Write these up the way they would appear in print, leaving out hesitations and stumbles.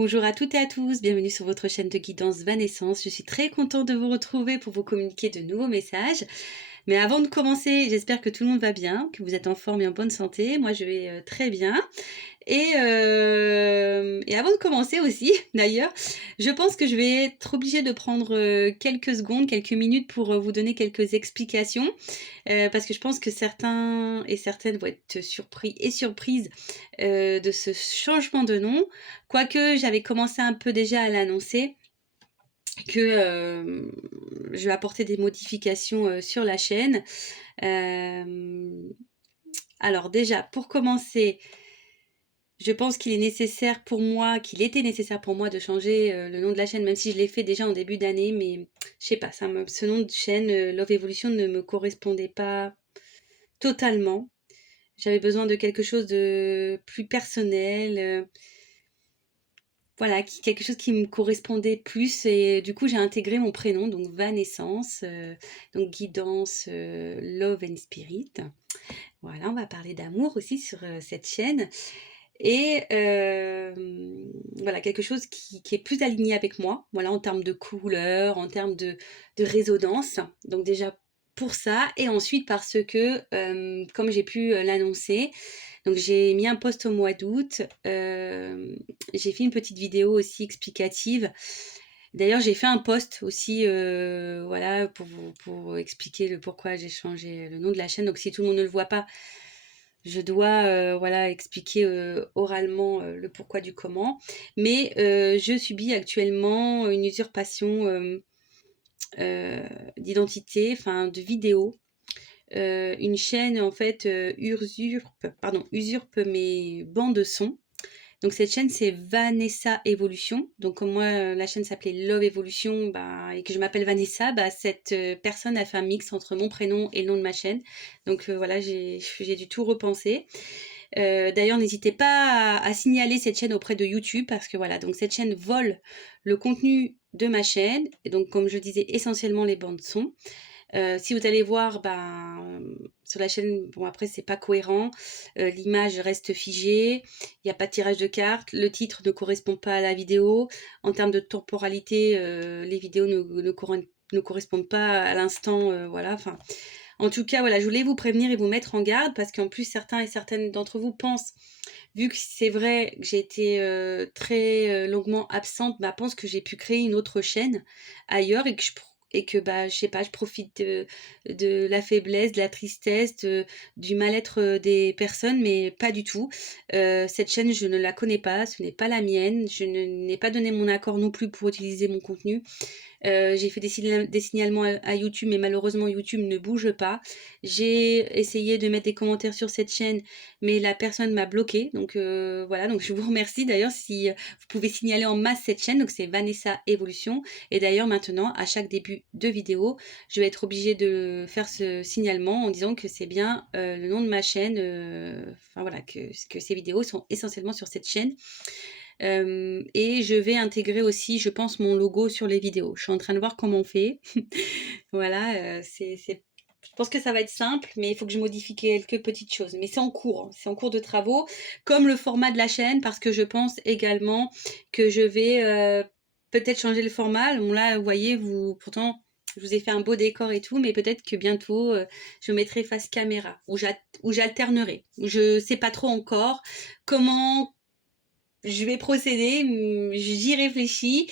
Bonjour à toutes et à tous, bienvenue sur votre chaîne de guidance Vanescence. Je suis très contente de vous retrouver pour vous communiquer de nouveaux messages. Mais avant de commencer, j'espère que tout le monde va bien, que vous êtes en forme et en bonne santé. Moi, je vais très bien. Et avant de commencer aussi, d'ailleurs, je pense que je vais être obligée de prendre quelques secondes, quelques minutes pour vous donner quelques explications. Parce que je pense que certains et certaines vont être surpris et surprises de ce changement de nom. Quoique j'avais commencé un peu déjà à l'annoncer, que je vais apporter des modifications sur la chaîne. Alors déjà, pour commencer, je pense qu'il est nécessaire pour moi, qu'il était nécessaire pour moi de changer le nom de la chaîne, même si je l'ai fait déjà en début d'année, mais je sais pas, ce nom de chaîne, Love Evolution, ne me correspondait pas totalement. J'avais besoin de quelque chose de plus personnel, voilà, quelque chose qui me correspondait plus. Et du coup, j'ai intégré mon prénom, donc Vanescence, donc guidance, love and spirit. Voilà, on va parler d'amour aussi sur cette chaîne. Et voilà, quelque chose qui est plus aligné avec moi, voilà, en termes de couleur, en termes de résonance. Donc déjà pour ça, et ensuite parce que, comme j'ai pu l'annoncer, donc j'ai mis un post au mois d'août, j'ai fait une petite vidéo aussi explicative. D'ailleurs, j'ai fait un post aussi, voilà, pour expliquer le pourquoi j'ai changé le nom de la chaîne. Donc si tout le monde ne le voit pas, je dois voilà, expliquer oralement le pourquoi du comment. Mais je subis actuellement une usurpation d'identité, enfin de vidéo. Une chaîne en fait usurpe mes bancs de son. Donc cette chaîne c'est Vanessa Evolution. Donc comme moi la chaîne s'appelait Love Evolution, bah, et que je m'appelle Vanessa, bah, cette personne a fait un mix entre mon prénom et le nom de ma chaîne. Donc voilà, j'ai dû tout repenser. D'ailleurs, n'hésitez pas à signaler cette chaîne auprès de YouTube parce que voilà, donc cette chaîne vole le contenu de ma chaîne. Et donc, comme je disais, essentiellement les bandes son. Si vous allez voir, ben, sur la chaîne, bon après c'est pas cohérent, l'image reste figée, il n'y a pas de tirage de cartes, le titre ne correspond pas à la vidéo. En termes de temporalité, les vidéos ne correspondent pas à l'instant, voilà, enfin. En tout cas, voilà, je voulais vous prévenir et vous mettre en garde parce qu'en plus, certains et certaines d'entre vous pensent, vu que c'est vrai que j'ai été très longuement absente, bah, pensent que j'ai pu créer une autre chaîne ailleurs et que bah, je sais pas, je profite de la faiblesse, de la tristesse, du mal-être des personnes, mais pas du tout. Cette chaîne, je ne la connais pas, ce n'est pas la mienne, je n'ai pas donné mon accord non plus pour utiliser mon contenu. J'ai fait des signalements à YouTube, mais malheureusement YouTube ne bouge pas. J'ai essayé de mettre des commentaires sur cette chaîne, mais la personne m'a bloqué. Donc voilà, donc je vous remercie d'ailleurs si vous pouvez signaler en masse cette chaîne. Donc c'est Vanessa Evolution. Et d'ailleurs maintenant, à chaque début de vidéo, je vais être obligée de faire ce signalement en disant que c'est bien le nom de ma chaîne. Enfin voilà, que ces vidéos sont essentiellement sur cette chaîne. Et je vais intégrer aussi, je pense, mon logo sur les vidéos. Je suis en train de voir comment on fait. Voilà, je pense que ça va être simple, mais il faut que je modifie quelques petites choses. Mais c'est en cours, hein. C'est en cours de travaux, comme le format de la chaîne, parce que je pense également que je vais peut-être changer le format. Bon là, vous voyez, pourtant, je vous ai fait un beau décor et tout, mais peut-être que bientôt, je mettrai face caméra, ou j'alternerai. Je sais pas trop encore comment je vais procéder, j'y réfléchis.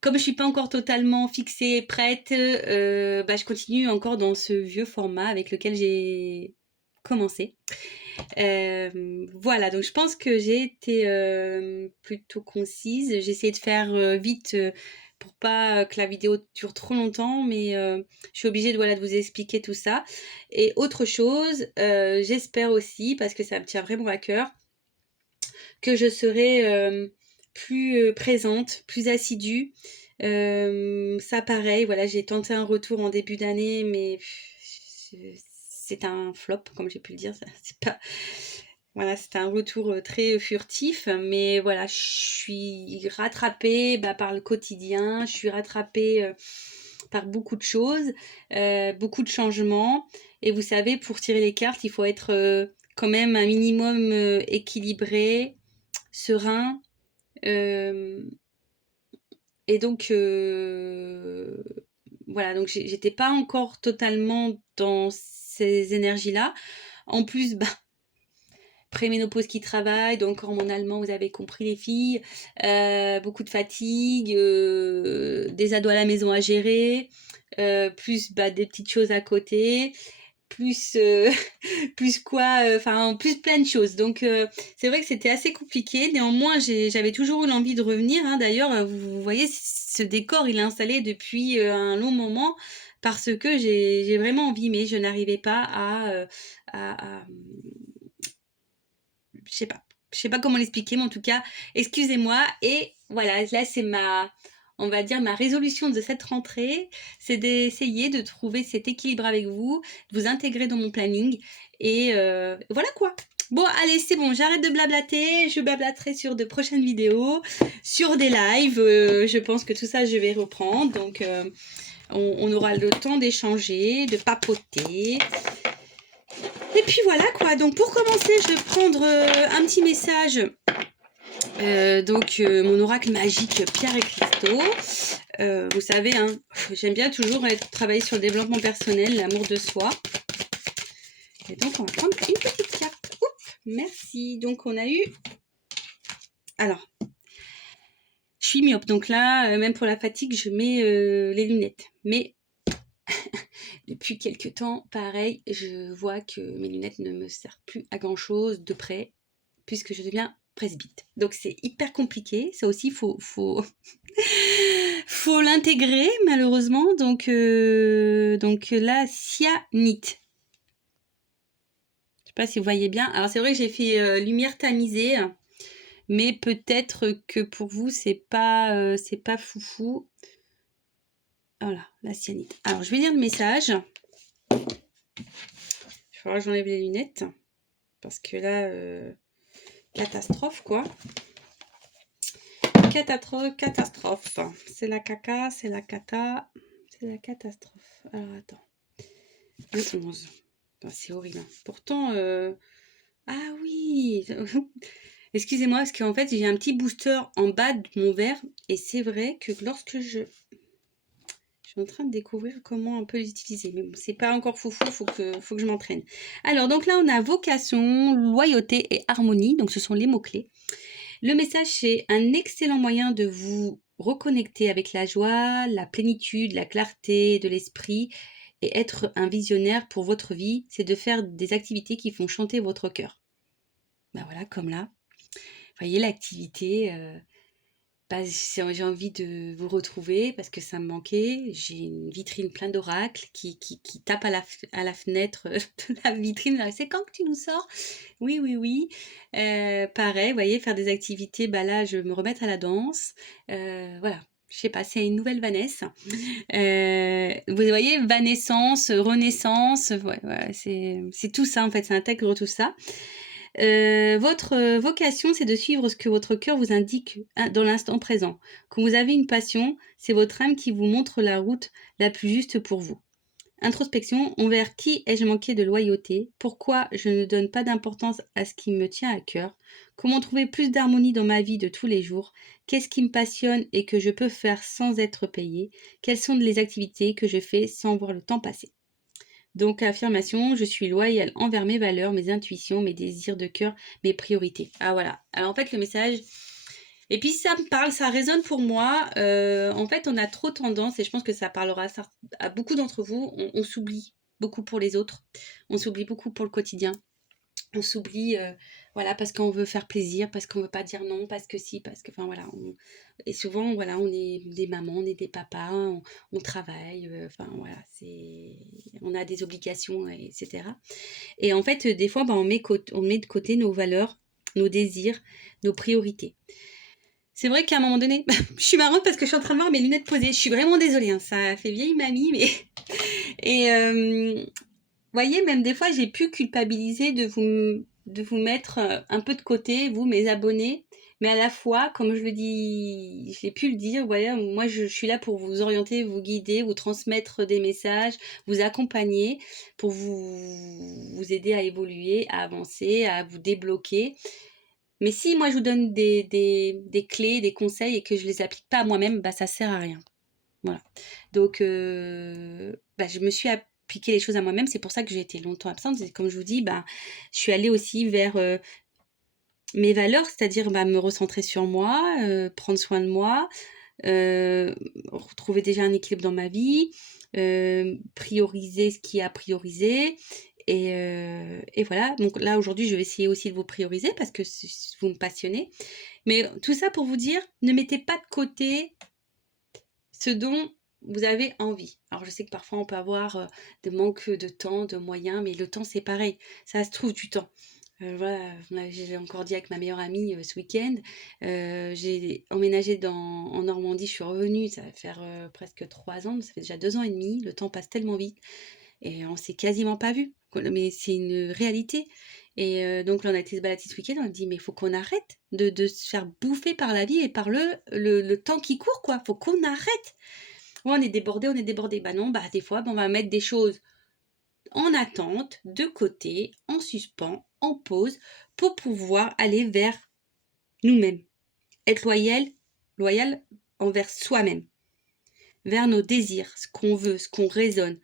Comme je suis pas encore totalement fixée, prête, bah, je continue encore dans ce vieux format avec lequel j'ai commencé. Voilà, donc je pense que j'ai été plutôt concise. J'ai essayé de faire vite pour pas que la vidéo dure trop longtemps, mais je suis obligée de, voilà, de vous expliquer tout ça. Et autre chose, j'espère aussi, parce que ça me tient vraiment à cœur, que je serai plus présente, plus assidue. Ça pareil, voilà, j'ai tenté un retour en début d'année, mais c'est un flop, comme j'ai pu le dire. C'est pas, voilà, c'était un retour très furtif, mais voilà, je suis rattrapée bah, par le quotidien, je suis rattrapée par beaucoup de choses, beaucoup de changements. Et vous savez, pour tirer les cartes, il faut être quand même un minimum équilibré, serein, Hem et donc voilà, donc j'étais pas encore totalement dans ces énergies-là. En plus, bah, préménopause qui travaille, donc hormonalement, vous avez compris les filles, beaucoup de fatigue, des ados à la maison à gérer, plus, bah, des petites choses à côté, plus, plus quoi, enfin, plus plein de choses. Donc c'est vrai que c'était assez compliqué. Néanmoins, j'avais toujours eu l'envie de revenir, hein. D'ailleurs, vous voyez, ce décor, il est installé depuis, un long moment parce que j'ai vraiment envie, mais je n'arrivais pas à, je sais pas comment l'expliquer, mais en tout cas, excusez-moi. Et voilà, là, c'est on va dire, ma résolution de cette rentrée, c'est d'essayer de trouver cet équilibre avec vous, de vous intégrer dans mon planning. Et voilà quoi. Bon, allez, c'est bon, j'arrête de blablater. Je blablaterai sur de prochaines vidéos, sur des lives. Je pense que tout ça, je vais reprendre. Donc, on aura le temps d'échanger, de papoter. Et puis voilà quoi, donc pour commencer, je vais prendre un petit message. Mon oracle magique Pierre et Christo. Vous savez, hein, j'aime bien toujours travailler sur le développement personnel, l'amour de soi. Et donc on va prendre une petite carte. Oups, merci. Donc on a eu... Alors, je suis myope, donc là, même pour la fatigue, je mets les lunettes. Mais depuis quelques temps, pareil, je vois que mes lunettes ne me servent plus à grand chose de près, puisque je deviens presbyte. Donc c'est hyper compliqué, ça aussi faut faut l'intégrer malheureusement. Donc la cyanite. Je sais pas si vous voyez bien. Alors c'est vrai que j'ai fait lumière tamisée, mais peut-être que pour vous c'est pas foufou. Voilà, la cyanite. Alors je vais lire le message. Il faudra que j'enlève les lunettes parce que là catastrophe quoi. Catastrophe. C'est la caca, c'est la cata, c'est la catastrophe. Alors attends. Le 11. Enfin, c'est horrible. Pourtant, ah oui. Excusez-moi, parce qu'en fait, j'ai un petit booster en bas de mon verre. Et c'est vrai que lorsque je suis en train de découvrir comment on peut l'utiliser. Mais bon, c'est pas encore foufou, faut que je m'entraîne. Alors, donc là, on a vocation, loyauté et harmonie. Donc, ce sont les mots-clés. Le message, c'est un excellent moyen de vous reconnecter avec la joie, la plénitude, la clarté de l'esprit et être un visionnaire pour votre vie, c'est de faire des activités qui font chanter votre cœur. Ben voilà, comme là. Vous voyez l'activité, j'ai envie de vous retrouver parce que ça me manquait. J'ai une vitrine pleine d'oracles qui tape à la fenêtre de la vitrine. C'est quand que tu nous sors? Oui, oui, oui. Pareil, vous voyez, faire des activités, bah là, je me remettre à la danse. Voilà, je sais pas, c'est une nouvelle Vanessa. Vous voyez, vanescence, renaissance, ouais, c'est tout ça en fait, ça intègre tout ça. Votre vocation, c'est de suivre ce que votre cœur vous indique dans l'instant présent. Quand vous avez une passion, c'est votre âme qui vous montre la route la plus juste pour vous. Introspection, envers qui ai-je manqué de loyauté? Pourquoi je ne donne pas d'importance à ce qui me tient à cœur? Comment trouver plus d'harmonie dans ma vie de tous les jours? Qu'est-ce qui me passionne et que je peux faire sans être payé? Quelles sont les activités que je fais sans voir le temps passer? Donc, affirmation, je suis loyale envers mes valeurs, mes intuitions, mes désirs de cœur, mes priorités. Ah voilà. Alors en fait, le message... Et puis ça me parle, ça résonne pour moi. En fait, on a trop tendance, et je pense que ça parlera à beaucoup d'entre vous, on s'oublie beaucoup pour les autres, on s'oublie beaucoup pour le quotidien. On s'oublie, voilà, parce qu'on veut faire plaisir, parce qu'on veut pas dire non, parce que si, parce que, enfin voilà. Et souvent, voilà, on est des mamans, on est des papas, on travaille, enfin voilà, on a des obligations, etc. Et en fait, des fois, bah, on met de côté nos valeurs, nos désirs, nos priorités. C'est vrai qu'à un moment donné, je suis marrante parce que je suis en train de voir mes lunettes posées. Je suis vraiment désolée, hein, ça fait vieille mamie, mais... Et voyez, même des fois, j'ai pu culpabiliser de vous mettre un peu de côté, vous, mes abonnés. Mais à la fois, comme je le dis, j'ai pu le dire, voilà, moi, je suis là pour vous orienter, vous guider, vous transmettre des messages, vous accompagner, pour vous aider à évoluer, à avancer, à vous débloquer. Mais si moi je vous donne des clés, des conseils et que je les applique pas à moi-même, bah ça sert à rien. Voilà. Donc bah, je me suis appliqué les choses à moi-même. C'est pour ça que j'ai été longtemps absente. Et comme je vous dis, bah, je suis allée aussi vers mes valeurs, c'est-à-dire bah, me recentrer sur moi, prendre soin de moi, retrouver déjà un équilibre dans ma vie, prioriser ce qui est à prioriser. Et voilà, donc là aujourd'hui je vais essayer aussi de vous prioriser parce que vous me passionnez. Mais tout ça pour vous dire, ne mettez pas de côté ce dont vous avez envie. Alors je sais que parfois on peut avoir des manques de temps, de moyens, mais le temps c'est pareil, ça se trouve du temps. Voilà, j'ai encore dit avec ma meilleure amie ce week-end, j'ai emménagé en Normandie, je suis revenue, ça va faire presque 3 ans, ça fait déjà 2 ans et demi, le temps passe tellement vite et on s'est quasiment pas vu. Mais c'est une réalité. Et donc là, on a été se balader ce week-end, on a dit, mais il faut qu'on arrête de se faire bouffer par la vie et par le temps qui court, quoi. Faut qu'on arrête. Ouais, on est débordé, on est débordé. Bah non, bah des fois, on va mettre des choses en attente, de côté, en suspens, en pause, pour pouvoir aller vers nous-mêmes. Être loyal envers soi-même, vers nos désirs, ce qu'on veut, ce qu'on raisonne.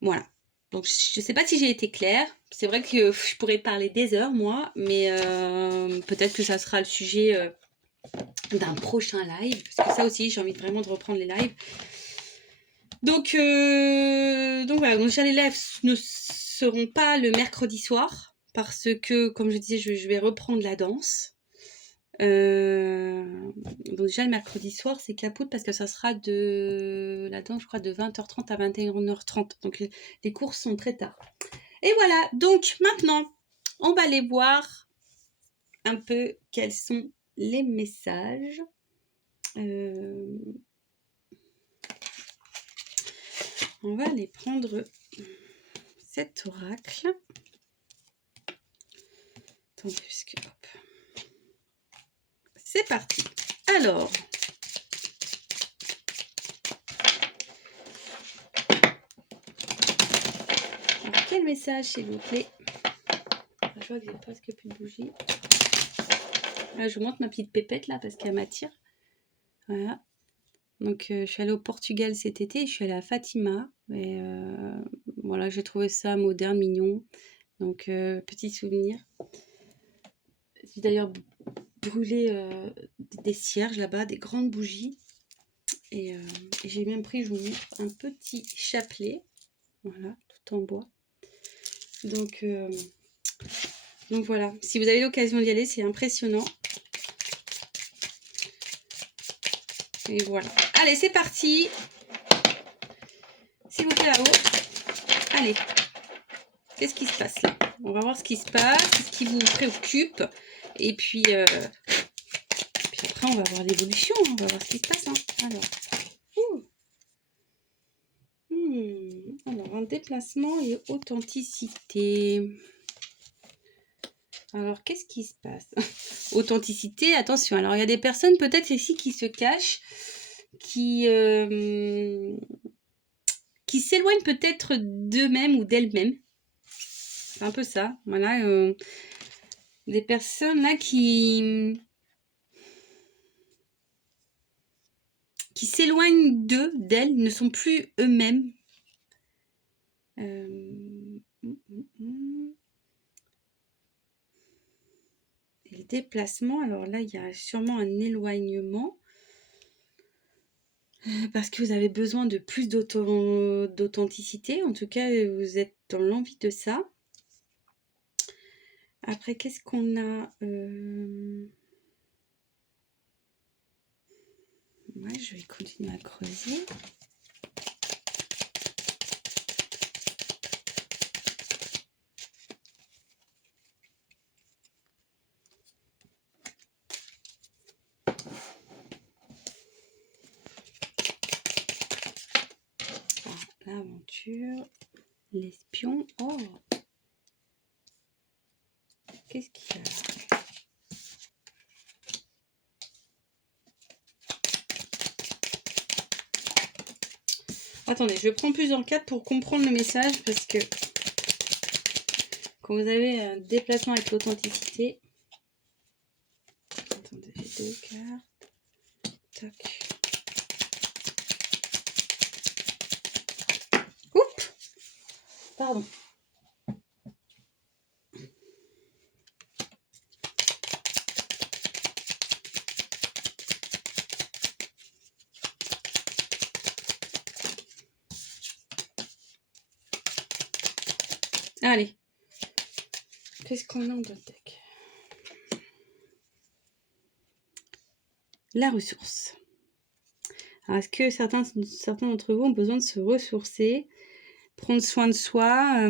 Voilà. Donc je ne sais pas si j'ai été claire. C'est vrai que je pourrais parler des heures, moi, mais peut-être que ça sera le sujet d'un prochain live. Parce que ça aussi, j'ai envie vraiment de reprendre les lives. Donc voilà, donc déjà les lives ne seront pas le mercredi soir. Parce que, comme je disais, je vais reprendre la danse. Donc déjà le mercredi soir c'est capote parce que ça sera de la danse je crois de 20h30 à 21h30 donc les cours sont très tard et voilà donc maintenant on va aller voir un peu quels sont les messages. On va aller prendre cet oracle. Attendez, puisque hop. C'est parti. Alors quel message s'il vous plaît? Je vois que j'ai presque plus de bougies. Là, je vous montre ma petite pépette là parce qu'elle m'attire. Voilà. Donc je suis allée au Portugal cet été, je suis allée à Fatima. Et voilà, j'ai trouvé ça moderne, mignon. Donc petit souvenir. J'ai d'ailleurs brûlé des cierges là-bas, des grandes bougies. Et j'ai même pris, je vous montre, un petit chapelet. Voilà, tout en bois. Donc voilà, si vous avez l'occasion d'y aller, c'est impressionnant. Et voilà. Allez, c'est parti. S'il vous plaît là-haut. Allez. Qu'est-ce qui se passe là? On va voir ce qui se passe, ce qui vous préoccupe. Et puis après, on va voir l'évolution. On va voir ce qui se passe. Hein. Alors. Alors, un déplacement et authenticité. Alors, qu'est-ce qui se passe? Authenticité, attention. Alors, il y a des personnes peut-être ici qui se cachent, qui s'éloignent peut-être d'eux-mêmes ou d'elles-mêmes. C'est un peu ça. Voilà. Des personnes là qui s'éloignent d'eux, d'elles, ne sont plus eux-mêmes. Et le déplacement, alors là, il y a sûrement un éloignement. Parce que vous avez besoin de plus d'authenticité. En tout cas, vous êtes dans l'envie de ça. Après, qu'est-ce qu'on a Ouais, je vais continuer à creuser. L'aventure, l'espion. Oh, qu'est-ce qu'il y a? Attendez, je prends plusieurs cartes pour comprendre le message parce que quand vous avez un déplacement avec l'authenticité. Attendez, j'ai 2 cartes. Tac. Oups! Pardon. Allez. Qu'est-ce qu'on a en deck? La ressource. Alors, est-ce que certains d'entre vous ont besoin de se ressourcer, prendre soin de soi,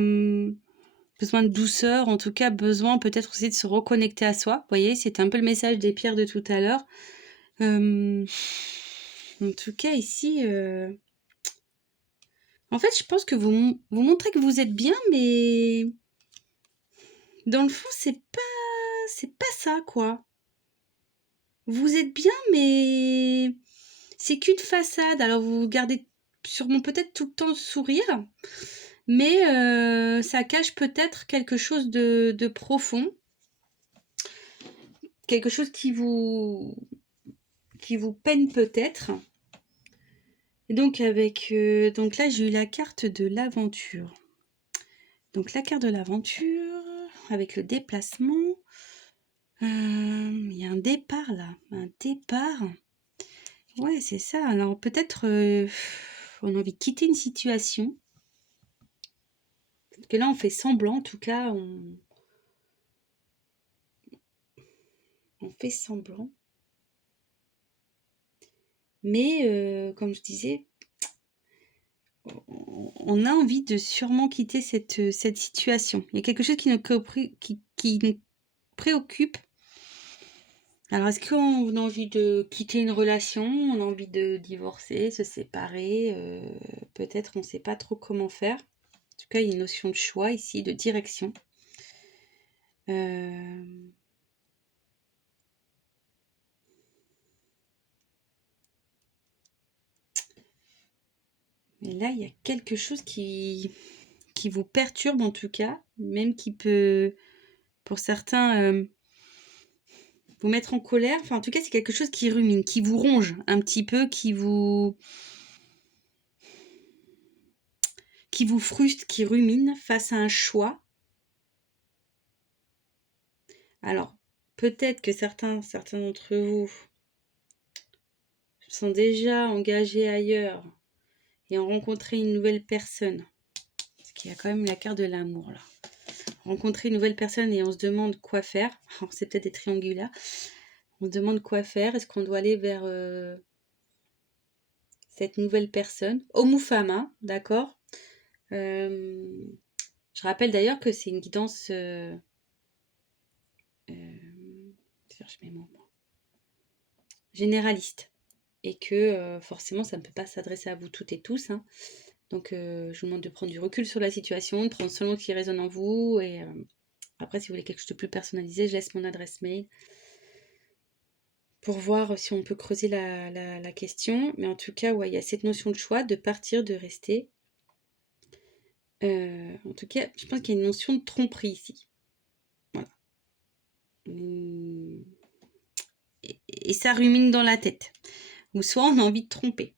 besoin de douceur, en tout cas besoin peut-être aussi de se reconnecter à soi. Vous voyez, c'était un peu le message des pierres de tout à l'heure. En tout cas, ici, en fait, je pense que vous montrez que vous êtes bien, mais dans le fond, c'est pas ça, quoi. Vous êtes bien, mais c'est qu'une façade. Alors, vous gardez sûrement peut-être tout le temps le sourire, mais ça cache peut-être quelque chose de profond, quelque chose qui vous peine peut-être. Et donc donc là j'ai eu la carte de l'aventure. Donc la carte de l'aventure avec le déplacement. Il y a un départ là, un départ. Ouais, c'est ça. Alors peut-être on a envie de quitter une situation. Parce que là on fait semblant, en tout cas on fait semblant. Mais comme je disais, on a envie de sûrement quitter cette situation. Il y a quelque chose qui nous préoccupe. Alors, est-ce qu'on a envie de quitter une relation? On a envie de divorcer, se séparer? Peut-être on ne sait pas trop comment faire. En tout cas, il y a une notion de choix ici, de direction. Mais là, il y a quelque chose qui vous perturbe en tout cas, même qui peut, pour certains, vous mettre en colère. Enfin, en tout cas, c'est quelque chose qui rumine, qui vous ronge un petit peu, qui vous frustre, qui rumine face à un choix. Alors, peut-être que certains d'entre vous sont déjà engagés ailleurs et ont rencontré une nouvelle personne. Parce qu'il y a quand même la carte de l'amour là. Rencontrer une nouvelle personne et on se demande quoi faire. Alors, c'est peut-être des triangulaires. On se demande quoi faire. Est-ce qu'on doit aller vers cette nouvelle personne, homme ou femme, hein, d'accord. Je rappelle d'ailleurs que c'est une guidance. Cherche mes mots, moi. Généraliste. Et que forcément, ça ne peut pas s'adresser à vous toutes et tous. Hein. Donc, je vous demande de prendre du recul sur la situation, de prendre selon ce qui résonne en vous. Et après, si vous voulez quelque chose de plus personnalisé, je laisse mon adresse mail pour voir si on peut creuser la question. Mais en tout cas, ouais, il y a cette notion de choix, de partir, de rester. En tout cas, je pense qu'il y a une notion de tromperie ici. Voilà. Et ça rumine dans la tête. Ou soit on a envie de tromper.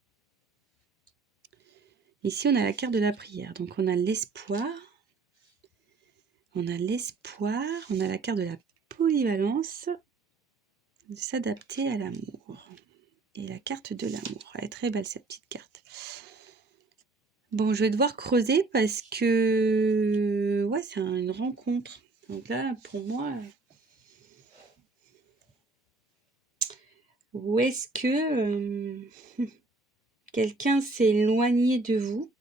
Ici, on a la carte de la prière. Donc, on a l'espoir. On a l'espoir. On a la carte de la polyvalence. De s'adapter à l'amour. Et la carte de l'amour. Elle est très belle, cette petite carte. Bon, je vais devoir creuser parce que... Ouais, c'est une rencontre. Donc là, pour moi... Où est-ce que quelqu'un s'est éloigné de vous?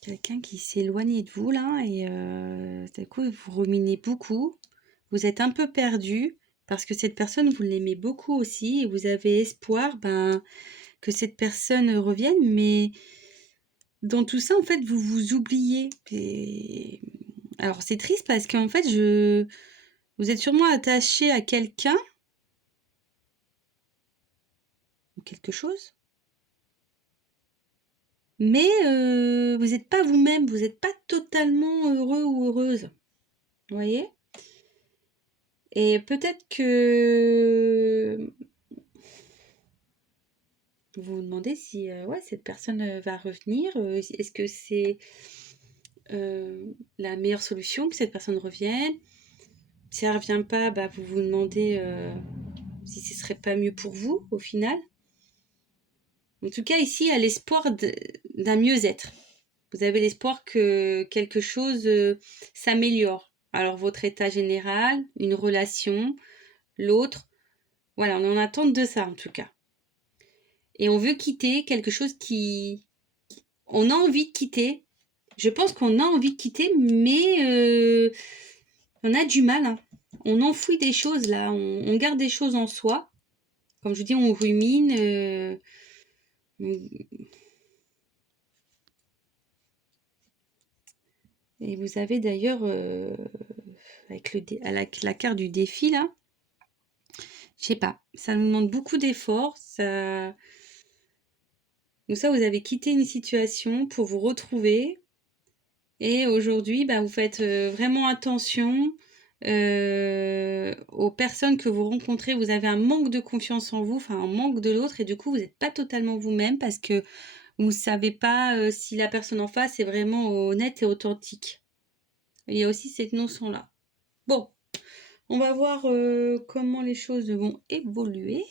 Quelqu'un qui s'est éloigné de vous là et d'un coup vous ruminez beaucoup. Vous êtes un peu perdu parce que cette personne vous l'aimez beaucoup aussi et vous avez espoir que cette personne revienne, mais dans tout ça en fait vous vous oubliez. Et... Alors c'est triste parce qu'en fait vous êtes sûrement attaché à quelqu'un quelque chose. Mais vous n'êtes pas vous-même, vous n'êtes pas totalement heureux ou heureuse. Vous voyez? Et peut-être que vous vous demandez si ouais, cette personne va revenir. Est-ce que c'est la meilleure solution que cette personne revienne? Si elle ne revient pas, bah, vous vous demandez si ce serait pas mieux pour vous au final. En tout cas, ici, il y a l'espoir d'un mieux-être. Vous avez l'espoir que quelque chose s'améliore. Alors, votre état général, une relation, l'autre. Voilà, on est en attente de ça en tout cas. Et on veut quitter quelque chose qui... On a envie de quitter. Je pense qu'on a envie de quitter, mais on a du mal. Hein. On enfouit des choses là, on garde des choses en soi. Comme je vous dis, on rumine. Et vous avez d'ailleurs, avec la carte du défi là, je sais pas, ça nous demande beaucoup d'efforts. Donc ça, vous avez quitté une situation pour vous retrouver. Et aujourd'hui, bah, vous faites vraiment attention aux personnes que vous rencontrez. Vous avez un manque de confiance en vous, enfin un manque de l'autre. Et du coup, vous n'êtes pas totalement vous-même parce que vous ne savez pas si la personne en face est vraiment honnête et authentique. Il y a aussi cette notion-là. Bon, on va voir comment les choses vont évoluer.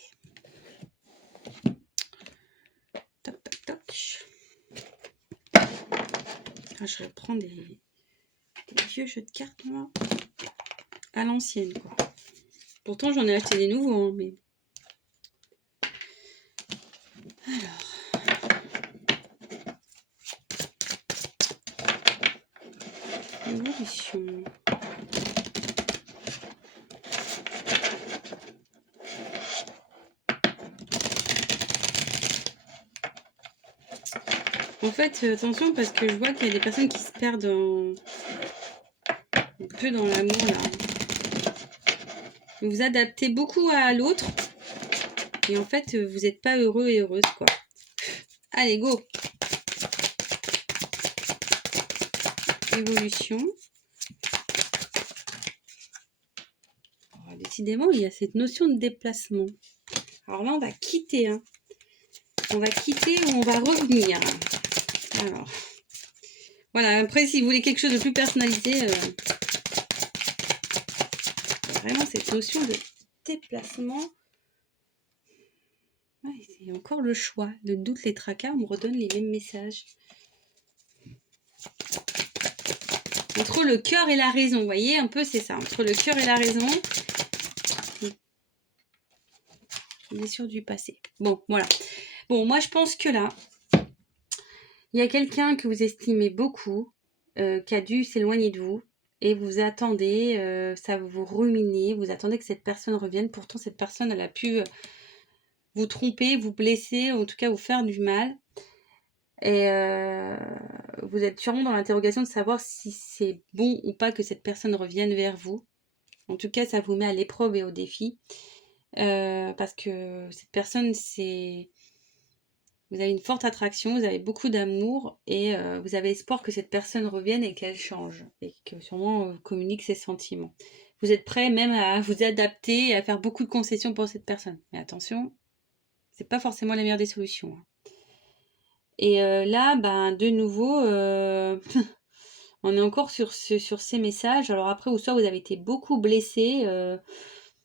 Toc, toc, toc. Ah, je reprends des vieux jeux de cartes, moi. À l'ancienne, quoi. Pourtant, j'en ai acheté des nouveaux, hein, mais... Alors... Évolution... En fait, attention, parce que je vois qu'il y a des personnes qui se perdent un peu dans l'amour, là. Vous vous adaptez beaucoup à l'autre. Et en fait, vous n'êtes pas heureux et heureuse, quoi. Allez, go! Évolution. Alors, décidément, il y a cette notion de déplacement. Alors là, on va quitter. Hein. On va quitter ou on va revenir. Alors, voilà. Après, si vous voulez quelque chose de plus personnalisé, vraiment cette notion de déplacement. Ouais, c'est encore le choix. Le doute, les tracas, on me redonne les mêmes messages. Entre le cœur et la raison, vous voyez, un peu c'est ça. Entre le cœur et la raison. On est sur du passé. Bon, voilà. Bon, moi, je pense que là, il y a quelqu'un que vous estimez beaucoup, qui a dû s'éloigner de vous, et vous attendez, ça vous ruminez, vous attendez que cette personne revienne. Pourtant, cette personne, elle a pu vous tromper, vous blesser, ou en tout cas vous faire du mal. Et vous êtes sûrement dans l'interrogation de savoir si c'est bon ou pas que cette personne revienne vers vous. En tout cas, ça vous met à l'épreuve et au défi. Parce que cette personne, vous avez une forte attraction, vous avez beaucoup d'amour et vous avez espoir que cette personne revienne et qu'elle change et que sûrement communique ses sentiments. Vous êtes prêt même à vous adapter et à faire beaucoup de concessions pour cette personne. Mais attention, c'est pas forcément la meilleure des solutions. Et là, ben, de nouveau, on est encore sur ces messages. Alors après, ou soit vous avez été beaucoup blessé,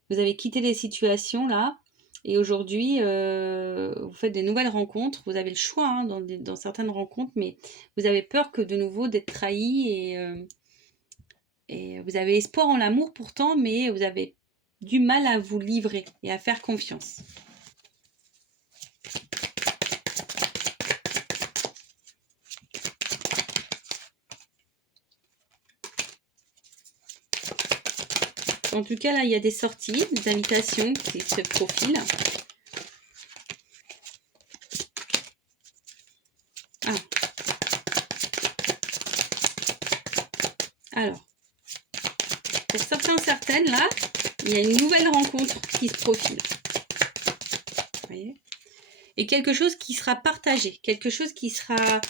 vous avez quitté les situations là. Et aujourd'hui, vous faites des nouvelles rencontres. Vous avez le choix hein, dans certaines rencontres, mais vous avez peur que de nouveau d'être trahi et vous avez espoir en l'amour pourtant, mais vous avez du mal à vous livrer et à faire confiance. En tout cas, là, il y a des sorties, des invitations qui se profilent. Ah. Alors, pour certains, certaines, là, il y a une nouvelle rencontre qui se profile. Vous voyez ? et quelque chose qui sera partagé, quelque chose qui sera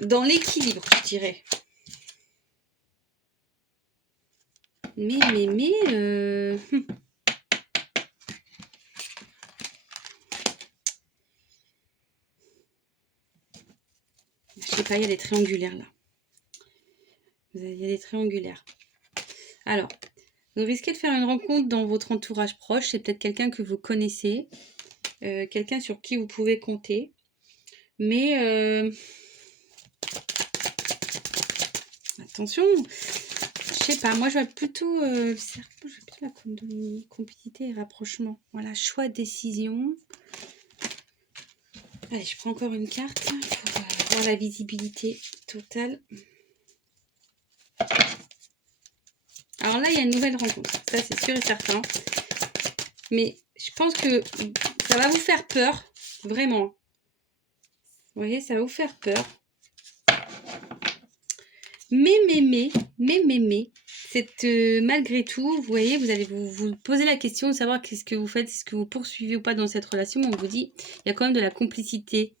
dans l'équilibre, je dirais. Mais, je sais pas, il y a des triangulaires là. Il y a des triangulaires. Alors, vous risquez de faire une rencontre dans votre entourage proche. C'est peut-être quelqu'un que vous connaissez, quelqu'un sur qui vous pouvez compter. Mais attention, je sais pas, moi je vois plutôt le cercle, je vois plutôt la complicité et rapprochement. Voilà, choix de décision. Allez, je prends encore une carte pour voir la visibilité totale. Alors là, il y a une nouvelle rencontre, ça c'est sûr et certain. Mais je pense que ça va vous faire peur, vraiment. Vous voyez, ça va vous faire peur. Mais, c'est malgré tout, vous voyez, vous allez vous poser la question de savoir qu'est-ce que vous faites, est-ce que vous poursuivez ou pas dans cette relation. Mais on vous dit, il y a quand même de la complicité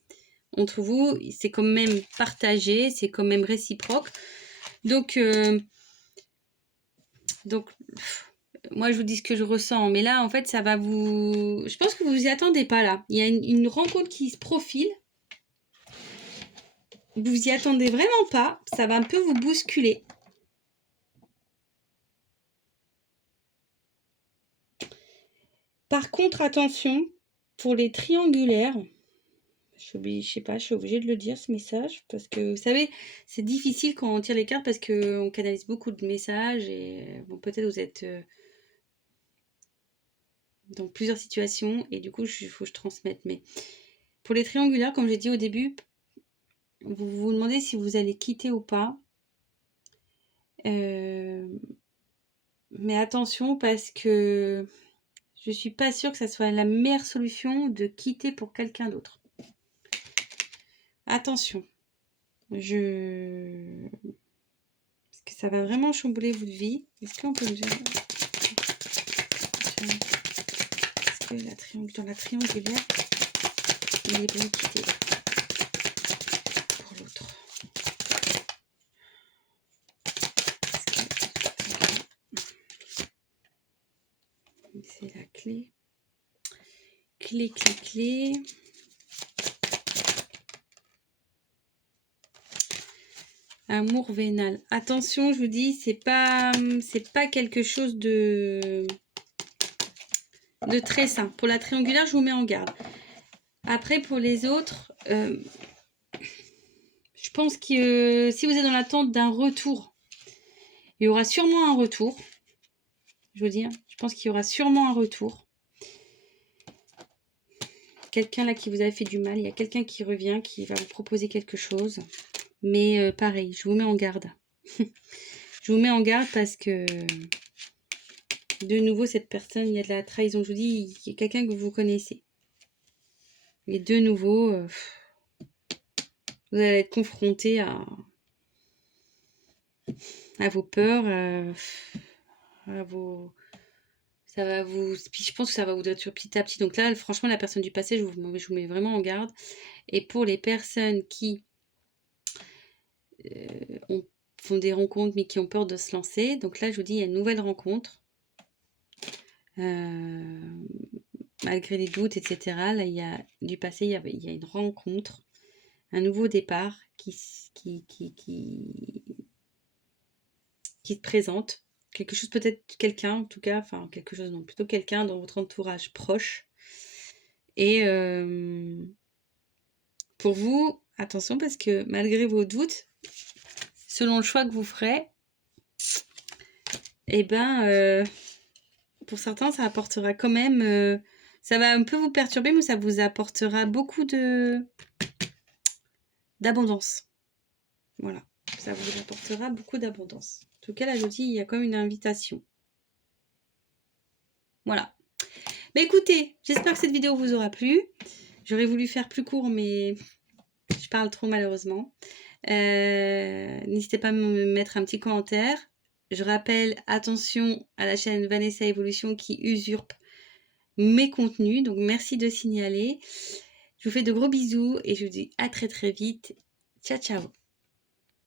entre vous, c'est quand même partagé, c'est quand même réciproque. Donc moi je vous dis ce que je ressens, mais là en fait ça va vous... Je pense que vous y attendez pas là. Il y a une rencontre qui se profile. Vous y attendez vraiment pas, ça va un peu vous bousculer. Par contre, attention, pour les triangulaires, je sais pas, je suis obligée de le dire ce message, parce que vous savez, c'est difficile quand on tire les cartes parce qu'on canalise beaucoup de messages et bon, peut-être vous êtes dans plusieurs situations et du coup, il faut que je transmette. Mais pour les triangulaires, comme j'ai dit au début, vous vous demandez si vous allez quitter ou pas. Mais attention parce que je suis pas sûre que ça soit la meilleure solution de quitter pour quelqu'un d'autre. Attention. Parce que ça va vraiment chambouler votre vie. Est-ce qu'on peut me dire... Est-ce que dans la triangulaire, il est bien quitté pour l'autre? C'est la clé. Clé. Amour vénal. Attention, je vous dis, c'est pas quelque chose de très sain. Pour la triangulaire, je vous mets en garde. Après, pour les autres, je pense que si vous êtes dans l'attente d'un retour, il y aura sûrement un retour. Je veux dire, je pense qu'il y aura sûrement un retour. Quelqu'un là qui vous a fait du mal, il y a quelqu'un qui revient, qui va vous proposer quelque chose. Mais pareil, je vous mets en garde. Je vous mets en garde parce que, de nouveau, cette personne, il y a de la trahison. Je vous dis, il y a quelqu'un que vous connaissez. Et de nouveau, vous allez être confronté à vos peurs, à vos... Ça va vous... Je pense que ça va vous détruire petit à petit. Donc là, franchement, la personne du passé, je vous mets vraiment en garde. Et pour les personnes qui font des rencontres mais qui ont peur de se lancer, donc là, je vous dis, il y a une nouvelle rencontre. Malgré les doutes, etc. Là, il y a du passé, il y a une rencontre, un nouveau départ qui se présente. Quelque chose, peut-être quelqu'un, en tout cas, enfin quelque chose, non, plutôt quelqu'un dans votre entourage proche. Et pour vous, attention, parce que malgré vos doutes, selon le choix que vous ferez, eh ben, pour certains, ça apportera quand même... ça va un peu vous perturber, mais ça vous apportera beaucoup d'abondance. Voilà, ça vous apportera beaucoup d'abondance. En tout cas, là, je vous dis, il y a comme une invitation. Voilà. Mais écoutez, j'espère que cette vidéo vous aura plu. J'aurais voulu faire plus court, mais je parle trop malheureusement. N'hésitez pas à me mettre un petit commentaire. Je rappelle, attention à la chaîne Vanessa Evolution qui usurpe mes contenus. Donc merci de signaler. Je vous fais de gros bisous et je vous dis à très très vite. Ciao ciao.